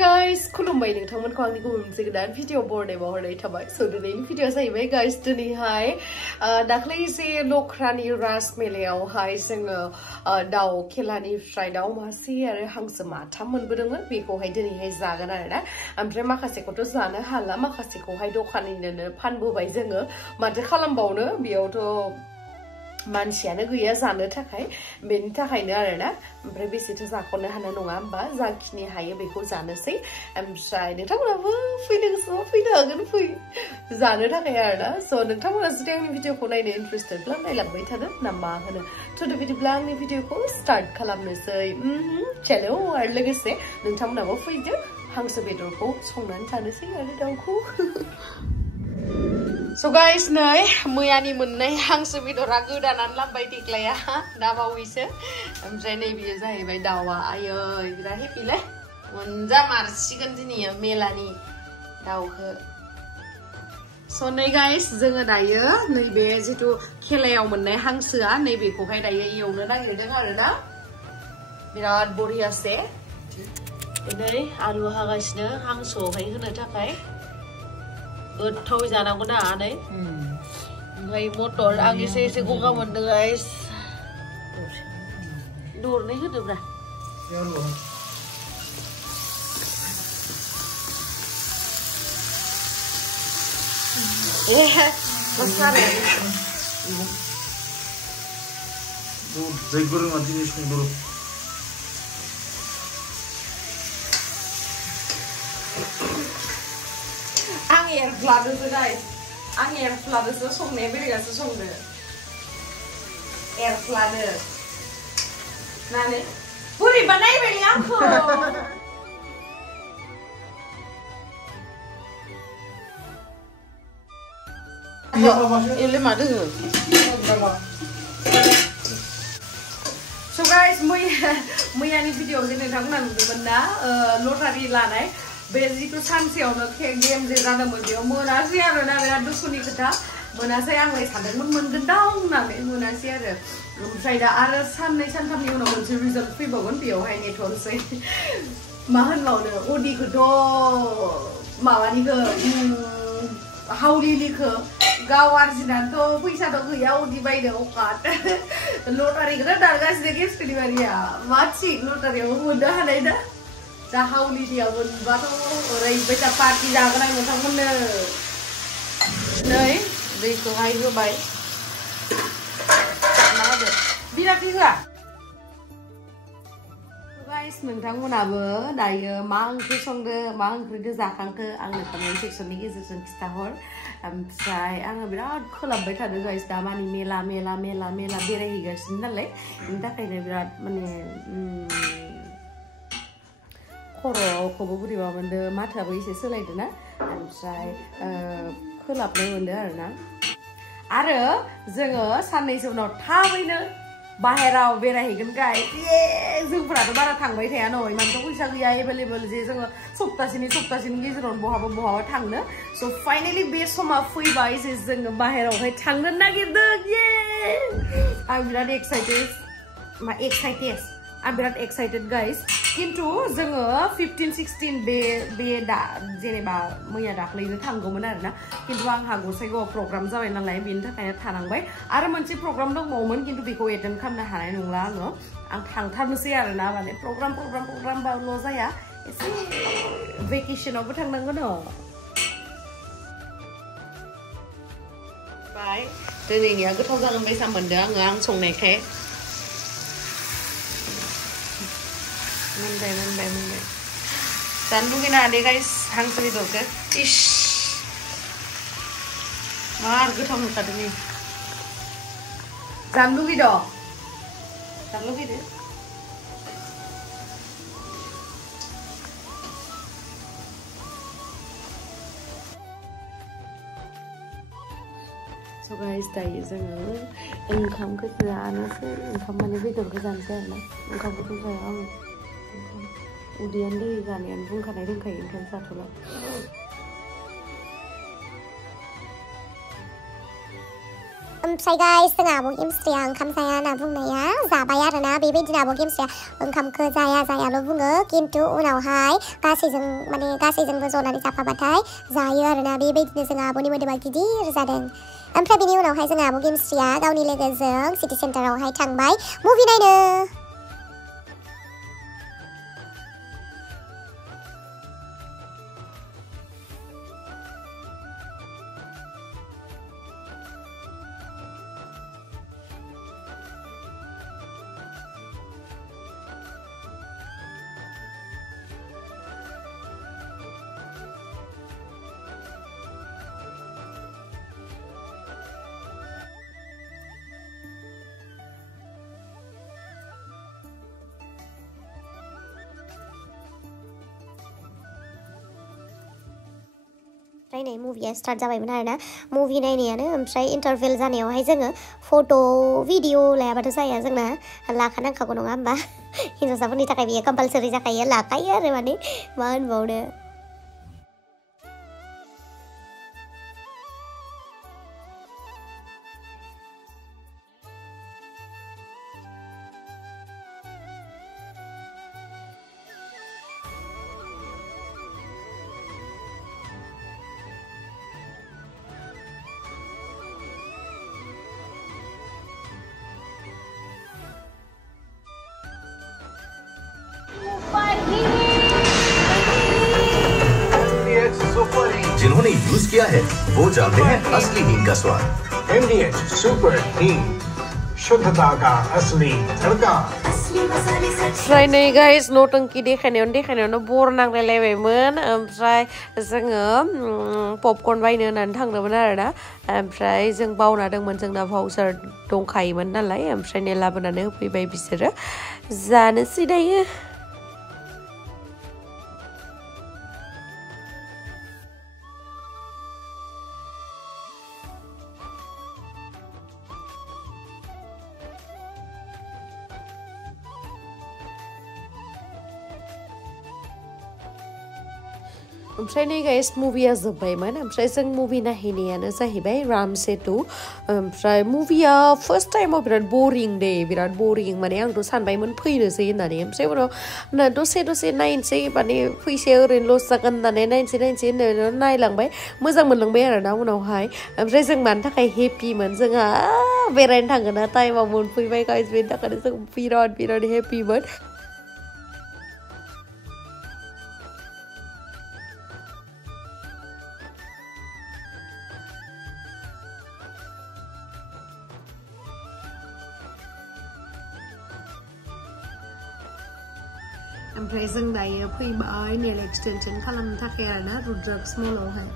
guys, Khulumbai nोंथांमोनखौ आंनि गुबुन मोनसे गोदान भिडिअ बरनायाव हरनाय थाबाय। So दिनैनि भिडिअ जाहैबाय guys, दिनैहाय दाख्लै जे लख्रानि राज मेलायावहाय जोङो दाउ खेलानिफ्राय दाउ मासे आरो हांसो माथाम मोनबोदोंमोन। बेखौहाय दिनैहाय जागोन आरोना। ओमफ्राय माखासेखौथ' जानो हाला, माखासेखौहाय दखानिनोनो फानबोबाय जोङो। माथो खालामबावनो, बेयावथ' मानसियानो गैया जानो थाखाय, बेनि थाखायनो आरोना। ओमफ्राय बेसेथो जाख'नो हानाय नङा होमबा, जाखिनि हायो बेखौ जानोसै। ओमफ्राय नोंथांमोनाबो फैनो गोसोबा फैनो हागोन, फै जानो थाखाय आरोना। स' नोंथांमोना जुदि आंनि भिडिअखौ नायनो इन्टारेस्टेडब्ला नायलांबाय थादो ना मा होनो। थ' बिदिब्ला आंनि भिडिअखौ स्टार्ट खालामनोसै। चलो, आरो लोगोसे नोंथांमोनाबो फैदो, हांसो बेदरखौ संनानै जानोसै आरो दाउखौ। So guys, नै मैयानि मोननाय हांसो बेदरा गोदानानै लाबोबाय देग्लाया दा बावैसो। ओमफ्राय नै बियो जाहैबाय दाउआ। आयै बिराद हेपिलै, मोनजामारसिगोन दिनै मेलानि दाउखौ। So नै guys, जोङो दायो नैबे जिथु खेलायाव मोननाय हांसोआ नैबेखौहाय दायो एवनो नागिरदों आरोना। बिराद बरियासे। नै आलु हागासिनो हांसोआवहाय होनो थाखाय। गोथाव जानांगौ ना आनै। ओमफ्राय मटर आं एसे एसे गगा मोनदों गाइस। दरनै होदोब्रा। एरफ्लादोसो guys, आं एरफ्लादोसो, संनाया बेलेगासो संदो। एरफ्लादो नानै बोरैबा नायबायलै आंखौ। एले मादो। So guys, मैयानि भिडिअआव जे नोंथांमोना नुदोंमोन ना लटारि लानाय, बे जिथु सानसेयावनो गेम जे जादोंमोन बेयाव मोनासै आरोना। बिराद दुखुनि खोथा, मोनासै। आंलाय सानदोंमोन मोनगोन दां होननानै, मोनासै आरो। ओमफ्राय दा आरो साननै सानथामनि उनाव मोनसे रिजाल्ट फैबावगोन, बेयावहाय नेथ'नोसै। मा होनबावनो, अडिखौथ' माबानिखौ हावलिलिखौ गाव आरजिनानैथ' फैसाथ' गैया अदि बायनो अकात। लटारिखौथ' दारगासिनो गेसखौनिबारिया मा थिग लटारियाव मोननो हानाय दा। दा हावलिनिया मोनबाथ' ओरैबायदि पार्टि जागोन आं नोंथांमोननो। नै दैखौहाय होबाय। मा होदो बिराद होआ। गाइस, नोंथांमोनाबो दायो मा ओंख्रि संदो, मा ओंख्रिजों जाखांखो आंनो कमेन्ट सेक्सननि गेजेरजों खिथाहर। ओमफ्राय आङो बिराद खोलाबबाय थादों गाइस, दा माने मेला मेला मेला मेला बेरायहैगासिनो नालाय, बेनि थाखायनो बिराद माने खर'खौबो बोरैबा मोनदों, माथोआबो एसे सोलायदों ना। ओमफ्राय खोलाबनाय मोनदों आरोना। आरो जोङो साननैसो उनाव थाबैनो बाहेराव बेरायहैगोन गाइस। जोंफोराथ' बारा थांबाय थाया न', इमानथ' फैसा गैया एभेलेबल जे जोङो सप्तासेनि गेजेरावनो बहाबा थांनो। स' फाइनेलि बे समा फैबाय जे जोङो बाहेरावहाय थांनो नागिरदों। आं बिराद एक्साइटेड, आं बिराद एक्साइटेड गाइस। किन्तु जोङो 15-16 बे दा जेनेबा मैया दाख्लैनो थांगौमोन आरोना। किन्तु आंहा गसाइगावआव प्रग्राम जाबाय नालाय, बेनि थाखायनो थानांबाय। आरो मोनसे प्रग्राम दंबावोमोन, किन्तु बेखौ एटेन्ड खालामनो हानाय नंला आङो। आं थांथारनोसै आरोना, माने प्रग्रामबाल' जाया, एसे भेकेसनावबो थांनांगोन। बाय दिनैनिया गोथाव जागोन बायसा मोनदों आङो, आं संनायखाय। मोनबाय। जानो लुगैना दे गाइस हांसो बेदरखौ। इस मार गोथाव नुखादों नै। जानो लुगैदो। So guys, दायो जोङो ओंखामखौ जानोसै। ओंखाम माने बेदरखौ जानोसै आरोना। ओंखामखौथ' जाया आङो। उदैयानो दै जानायानो बुंखानाय दंखायो, ओंखाम जाथ'ला। ओमफ्राय गाइस जोंहा आब' गेमस्रिया ओंखाम जाया होनना बुंनाया जाबाय आरोना बेबायदिनो आब' गेमस्रिया ओंखामखौ जायाल' बुङो खिन्थु उनावहाय गासैजोंबो जनानै जाफाबाथाय जायो आरोना बेबायदिनो जोंहा आब'नि मोदोमा गिदिर जादों ओमफ्राय बिनि उनावहाय जोंहा आब' गेमस्रिया गावनि लोगोजों सिटि सेन्टारावहाय थांबाय मुभि नायनो नायनाय मुभिया स्टार्ट जाबायमोन आरोना मुभि नायनायानो ओमफ्राय इन्टारभेल जानायावहाय जोङो फट' भिडिअ लायाबाथ' जाया जोंना लाखानांखागौ नङा होमबा हिन्जावसाफोरनि थाखाय बेयो कम्पालसरि जाखायो लाखायो आरो माने मा होनबावनो जिन्होंने यूज किया है वो जानते हैं असली हींग का स्वाद। MDH सुपर हींग शुद्धता का असली तड़का। ओमफ्राय नै गाइस नौटंकी देखायनायावनो बर नांलायलायबायमोन ओमफ्राय जोङो पपकर्न बायनो होननानै थांदोंमोन आरोना ओमफ्राय जों बावनादोंमोन जोंना भाउचार दंखायोमोन नालाय ओमफ्राय नै लाबोनानै होफैबाय बिसोरो जानोसै दायो ओमफ्राय नै गाइस मुभिया जोब्बायमोन ओमफ्राय जों मुभि नायहैनायानो जाहैबाय राम सेतु ओमफ्राय मुभिया फार्स्ट टाइमाव बिराद बरिं दे बिराद बरिं माने आंथ' सानबायमोन फैनोसै होननानै ओमफ्राय उनाव दसे नायनोसै माने फैसाया ओरैनो लस जागोन होननानै नायनोसै होननानै नायलांबाय मोजां मोनलांबाय आरोना उनावहाय ओमफ्राय जों मानि थाखाय हेपिमोन जोंहा बेरायनो थांगोन ना टाइमाव मोनफैबाय गाइस बेनि थाखायनो जों बिराद हेपिमोन ओमफ्राय जों दायो फैबाय नेल एक्सटेनसन खालामनो थाखाय आरोना रुद्राक्स मलावहाय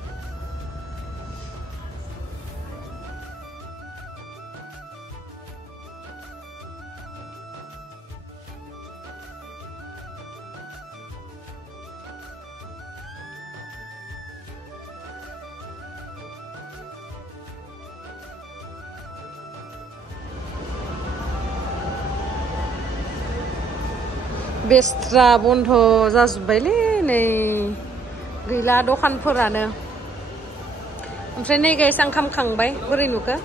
बेस्रा बन्द जाजोब्बायलै नै गैला दखानफोरानो ओमफ्राय नै गाइस आं खामखांबाय बोरै नुखो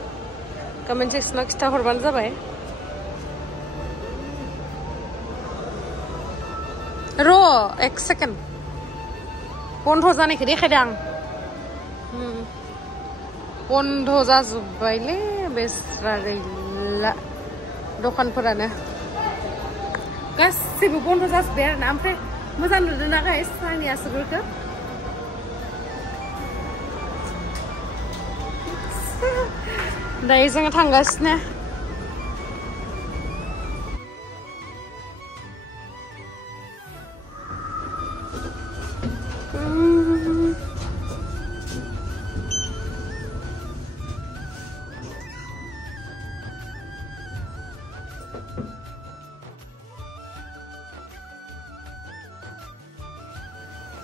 कमेन्ट सेक्सनाव खिथाहरबानो जाबाय र' एक सेकेन्ड बन्द जानायखौ देखायदों आं बन्द जाजोब्बायलै बेस्रा गैला दखानफोरानो गासैबो बन्द जाजोब्बाय आरोना ओमफ्राय मोजां नुदों ना गाइस आंनि आसुगुरखौ दायो जोङो थांगासिनो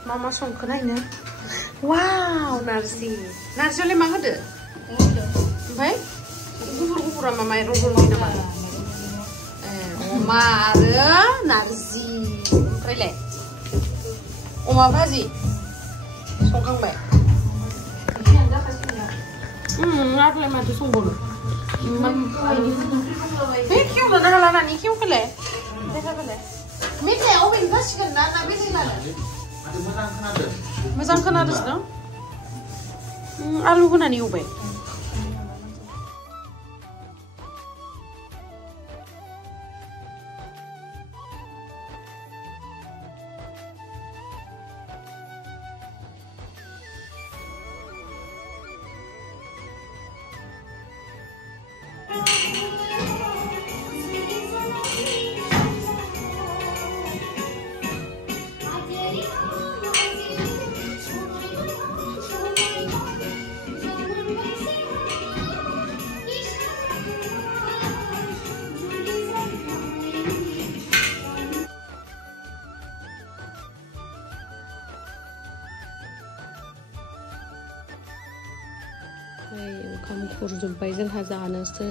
Mama संखो नायनो वाव नारजियालाय मा होदो ओमफ्राय गुफुरा मा माइरं रंनि नामा अमा आरो नारजि ओमफ्रायलाय अमा भाजि संखांबाय आरोलाय माथो संबावनो Bê kêu là nó là ní kêu cái lẽ. Mít này ông mình phát triển là mít này là. Mwjang khana được no? Alu khana ni ube. Onkam khurumbai जोंहा जानोसै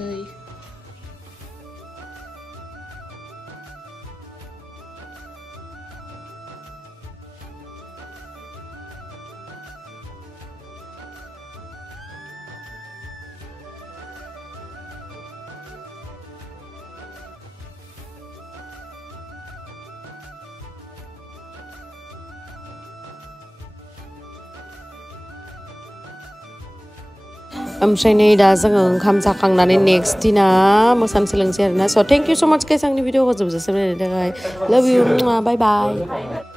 ओमफ्राय नै दा जोङो ओंखाम जाखांनानै नेक्स्ट दिना मोसानो सोलोंसै आरोना स' थेंक इउ स' माच गाइस आंनि भिडिअखौ जोबजासिम नायनायनि थाखाय लाभ इउ बाय बाय